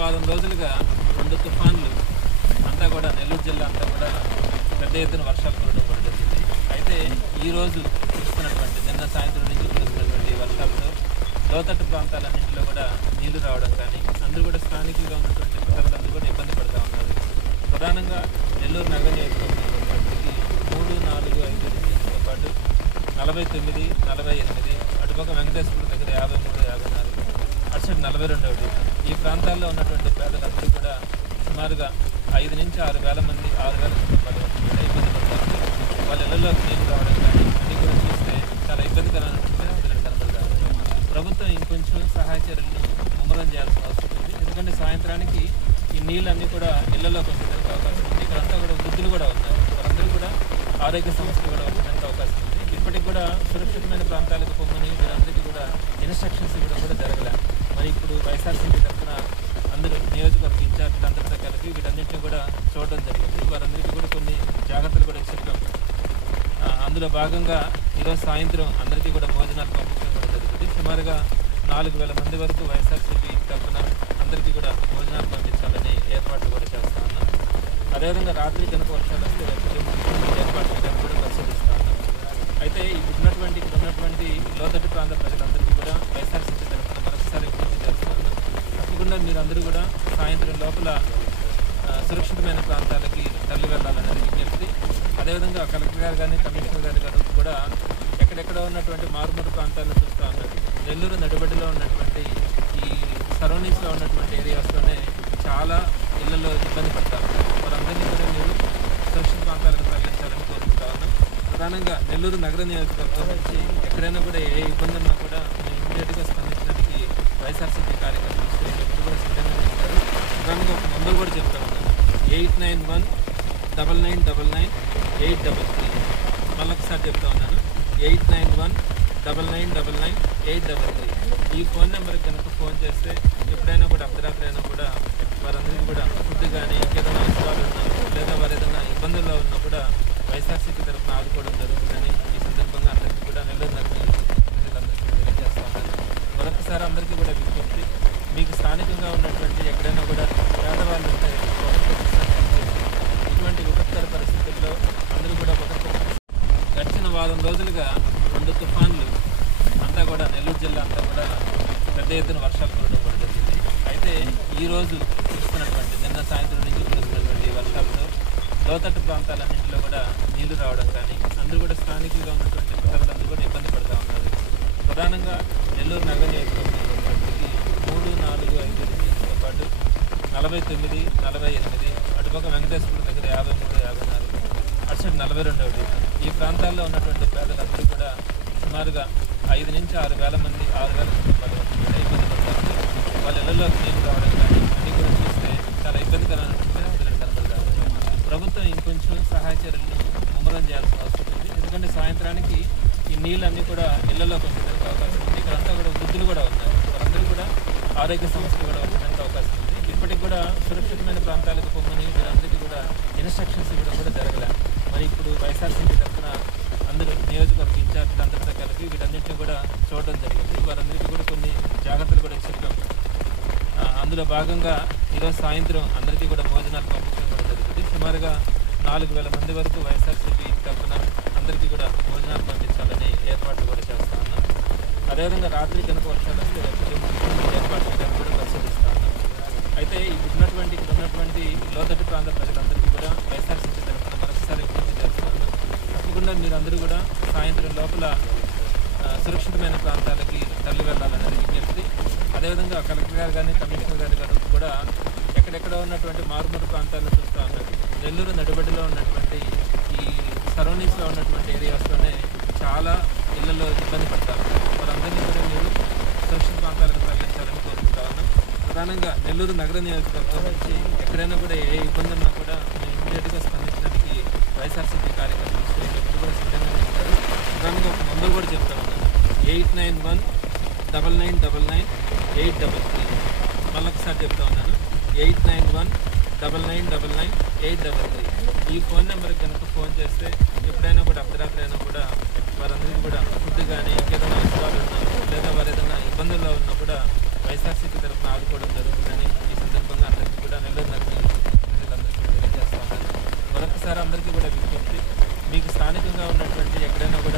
వారం రోజులుగా 2 తుఫాన్లు అంతా కూడా నెల్లూరు జిల్లా అంతా కూడా పెద్ద ఎత్తున వర్షాలు కురవడం కూడా జరిగింది. అయితే ఈరోజు కురుస్తున్నటువంటి నిన్న సాయంత్రం నుంచి కురుస్తున్నటువంటి వర్షాలతో లోతట్టు ప్రాంతాలన్నింటిలో కూడా నీళ్లు రావడం కానీ అందరూ కూడా స్థానికులుగా ఉన్నటువంటి ప్రజలందరూ కూడా ఇబ్బంది పడుతూ ఉన్నారు. ప్రధానంగా నెల్లూరు నగర నియోజకవర్గంలో 3, 4, 5 డిస్ట్రిక్ట్స్తో పాటు 49, 48 అటుపక్క వెంకటేశ్వరం దగ్గర 53, 54 అటు 42 ఈ ప్రాంతాల్లో ఉన్నటువంటి పేదలందరూ కూడా సుమారుగా 5 నుంచి 6 వేల మంది 6 వేల కుటుంబాలు కూడా ఇబ్బంది పడుతుంది. వాళ్ళ ఇళ్లలోకి నీళ్ళు రావడం కానీ అన్నీ కూడా చూస్తే చాలా ఇబ్బందికరమైన పరిస్థితులు కనబడతా ఉంది. ప్రభుత్వం ఇంకొంచెం సహాయ చర్యలను ముమ్మరం చేయాల్సిన అవసరం ఉంది. ఎందుకంటే సాయంత్రానికి ఈ నీళ్ళన్నీ కూడా ఇళ్లలోకి వచ్చేందుకు అవకాశం ఉంది. ఇక్కడంతా కూడా వృద్ధులు కూడా ఉన్నారు. వాళ్ళందరూ కూడా ఆరోగ్య సమస్యలు కూడా వచ్చేందుకు అవకాశం ఉంది. ఇప్పటికి కూడా సురక్షితమైన ప్రాంతాలకు పొమ్మని వీరందరికీ కూడా ఇన్స్ట్రక్షన్స్ ఇవ్వడం కూడా జరగలే. మరి ఇప్పుడు వైఎస్ఆర్సీపీ తరఫున అందరూ నియోజకవర్గ ఇన్ఛార్జీలు అందరితో కలిపి వీటన్నింటినీ కూడా చూడడం జరిగింది. వారందరికీ కూడా కొన్ని జాగ్రత్తలు కూడా చెప్పాం. అందులో భాగంగా ఈరోజు సాయంత్రం అందరికీ కూడా భోజనాలు పంపించడం కూడా జరుగుతుంది. సుమారుగా 4,000 మంది వరకు వైఎస్ఆర్సీపీ తరఫున అందరికీ కూడా భోజనాలు పంపించాలని ఏర్పాట్లు కూడా చేస్తా ఉన్నాం. అదేవిధంగా రాత్రి కనుక వర్షాలు వస్తే ఏర్పాట్లు కూడా పరిశీలిస్తా ఉన్నాం. అయితే ఇక్కడ ఉన్నటువంటి లోతట్టు ప్రాంత ప్రజలందరికీ కూడా వైఎస్ఆర్సీపీ తరఫున మరొకసారి విజ్ఞప్తి చేస్తా ఉన్నాం. తప్పకుండా మీరందరూ కూడా సాయంత్రం లోపల సురక్షితమైన ప్రాంతాలకి తరలి వెళ్ళాలనేది విజ్ఞప్తి. అదేవిధంగా కలెక్టర్ గారు కానీ కమిషనర్ గారు కూడా ఎక్కడెక్కడ ఉన్నటువంటి మారుమూల ప్రాంతాలను చూస్తూ ఉన్నారు. నెల్లూరు నడిబడిలో ఉన్నటువంటి ఈ సరౌండింగ్స్లో ఉన్నటువంటి ఏరియాస్లోనే చాలా ఇళ్లలో ఇబ్బంది పడతా ఉన్నారు. వారందరినీ కూడా మీరు సురక్షిత ప్రాంతాలకు తరలించాలని కోరుకుంటా ఉన్నాం. ప్రధానంగా నెల్లూరు నగర నియోజకవర్గం నుంచి ఎక్కడైనా కూడా ఏ ఇబ్బంది ఉన్నా కూడా మేము ఇమీడియట్గా స్పందించడానికి వైఎస్ఆర్సీపీ కార్యకర్తలు ఎప్పుడు కూడా సిద్ధంగా ఉంటారు. ప్రధానంగా ఒక నెంబర్ కూడా చెప్తా ఉన్నాను, 8919999833. మళ్ళొకసారి చెప్తా ఉన్నాను, 8919999833. ఈ ఫోన్ నెంబర్కి కనుక ఫోన్ చేస్తే ఎప్పుడైనా కూడా అర్ధరాత్రి అయినా కూడా వారందరికీ కూడా ఫుడ్ కానీ ఇంకేదైనా అవసరాలు ఉన్నా లేదా వారు ఏదైనా ఇబ్బందుల్లో ఉన్నా కూడా వైఎస్ఆర్సీపీ తరఫున ఆదుకోవడం జరుగుతుందని ఈ సందర్భంగా అందరికీ కూడా నెల్లూరు నగర ప్రజలందరికీ తెలియజేస్తా ఉన్నాను. మరొకసారి అందరికీ కూడా విజ్ఞప్తి, మీకు స్థానికంగా ఉన్నటువంటి ఎక్కడైనా కూడా పేదవాళ్ళు ఉంటే ఇటువంటి విపత్కర పరిస్థితుల్లో అందరూ కూడా గడిచిన వారం రోజులుగా 2 తుఫాన్లు అంతా కూడా నెల్లూరు జిల్లా అంతా కూడా పెద్ద ఎత్తున వర్షాలు కురవడం కూడా జరిగింది. అయితే ఈరోజు కురుస్తున్నటువంటి నిన్న సాయంత్రం నుంచి కురుస్తున్నటువంటి వర్షాలతో లోతట్టు ప్రాంతాలన్నింటిలో కూడా నీళ్లు రావడం కానీ అందరూ కూడా స్థానికులుగా ఉన్నటువంటి ప్రజలందరూ కూడా ఇబ్బంది పడుతూ ఉన్నారు. ప్రధానంగా నెల్లూరు నగర నియోజకవర్గంలో 3, 4, 5 డిస్ట్రిక్ట్స్తో పాటు 49, 48 అటుపక్క వెంకటేశ్వరం దగ్గర 53, 54 అటు 42 ఈ ప్రాంతాల్లో ఉన్నటువంటి పేదలందరూ కూడా సుమారుగా 5 నుంచి 6 వేల మంది 6 వేల కుటుంబాలు కూడా ఇబ్బంది పడుతుంది. వాళ్ళ ఇళ్లలోకి నీళ్ళు రావడం కానీ అన్నీ కూడా చూస్తే చాలా ఇబ్బందికరమైన పరిస్థితులు కనబడతా ఉంది. ప్రభుత్వం ఇంకొంచెం సహాయ చర్యలను ముమ్మరం చేయాల్సిన అవసరం ఉంది. ఎందుకంటే సాయంత్రానికి ఈ నీళ్ళన్నీ కూడా ఇళ్లలోకి వచ్చేందుకు అవకాశం ఉంది. ఇక్కడంతా కూడా వృద్ధులు కూడా ఉన్నారు. వాళ్ళందరూ కూడా ఆరోగ్య సమస్యలు కూడా వచ్చేందుకు అవకాశం ఉంది. ఇప్పటికి కూడా సురక్షితమైన ప్రాంతాలకు పొమ్మని వీరందరికీ కూడా ఇన్స్ట్రక్షన్స్ ఇవ్వడం కూడా జరగలే. మరి ఇప్పుడు వైఎస్ఆర్సీపీ తరఫున అందరూ నియోజకవర్గ ఇన్ఛార్జీలు అందరితో కలిపి వీటన్నింటినీ కూడా చూడడం జరిగింది. వారందరికీ కూడా కొన్ని జాగ్రత్తలు కూడా చెప్పాం. అందులో భాగంగా ఈరోజు సాయంత్రం అందరికీ కూడా భోజనాలు పంపించడం కూడా జరుగుతుంది. సుమారుగా 4,000 మంది వరకు వైఎస్ఆర్సీపీ తరఫున అందరికీ కూడా భోజనాలు పంపించాలని ఏర్పాట్లు కూడా చేస్తా ఉన్నాం. అదేవిధంగా రాత్రి కనుక వర్షాలు వస్తే ఏర్పాట్లు కూడా పరిశీలిస్తా ఉన్నాం. అయితే ఇక్కడ ఉన్నటువంటి లోతట్టు ప్రాంత ప్రజలందరికీ కూడా వైఎస్ఆర్సీపీ తరఫున మరొకసారి విజ్ఞప్తి చేస్తా ఉన్నాం. తప్పకుండా మీరందరూ కూడా సాయంత్రం లోపల సురక్షితమైన ప్రాంతాలకి తరలి వెళ్ళాలనేది విజ్ఞప్తి. అదేవిధంగా కలెక్టర్ గారు కానీ కమిషనర్ గారు కూడా ఎక్కడెక్కడ ఉన్నటువంటి మారుమూల ప్రాంతాలను చూస్తూ ఉన్నారు. నెల్లూరు నడిబడిలో ఉన్నటువంటి ఈ సరౌండింగ్స్లో ఉన్నటువంటి ఏరియాస్లోనే చాలా ఇళ్లలో ఇబ్బంది పడతారు. వారందరినీ కూడా మీరు సురక్షిత ప్రాంతాలకు తరలించాలని కోరుకుంటా ఉన్నాం. ప్రధానంగా నెల్లూరు నగర నియోజకవర్గం నుంచి ఎక్కడైనా కూడా ఏ ఇబ్బంది ఉన్నా కూడా మేము ఇమీడియట్గా స్పందించడానికి వైఎస్ఆర్సీపీ కార్యకర్తలు ఎప్పుడు కూడా సిద్ధంగా ఉంటారు. ప్రధానంగా ఒక నెంబర్ కూడా చెప్తా ఉన్నాను, 8919999833. మళ్ళొకసారి చెప్తా ఉన్నాను, 8919999833. ఈ ఫోన్ నెంబర్కి కనుక ఫోన్ చేస్తే ఎప్పుడైనా కూడా అర్ధరాత్రి అయినా కూడా వారందరికీ కూడా ఫుడ్ కానీ ఇంకేదైనా అవసరాలు ఉన్నా లేదా వారు ఏదైనా ఇబ్బందుల్లో ఉన్నా కూడా వైఎస్ఆర్సీపీ తరఫున ఆదుకోవడం జరుగుతుందని ఈ సందర్భంగా మరొకసారి అందరికీ కూడా విజ్ఞప్తి, మీకు స్థానికంగా ఉన్నటువంటి ఎక్కడైనా కూడా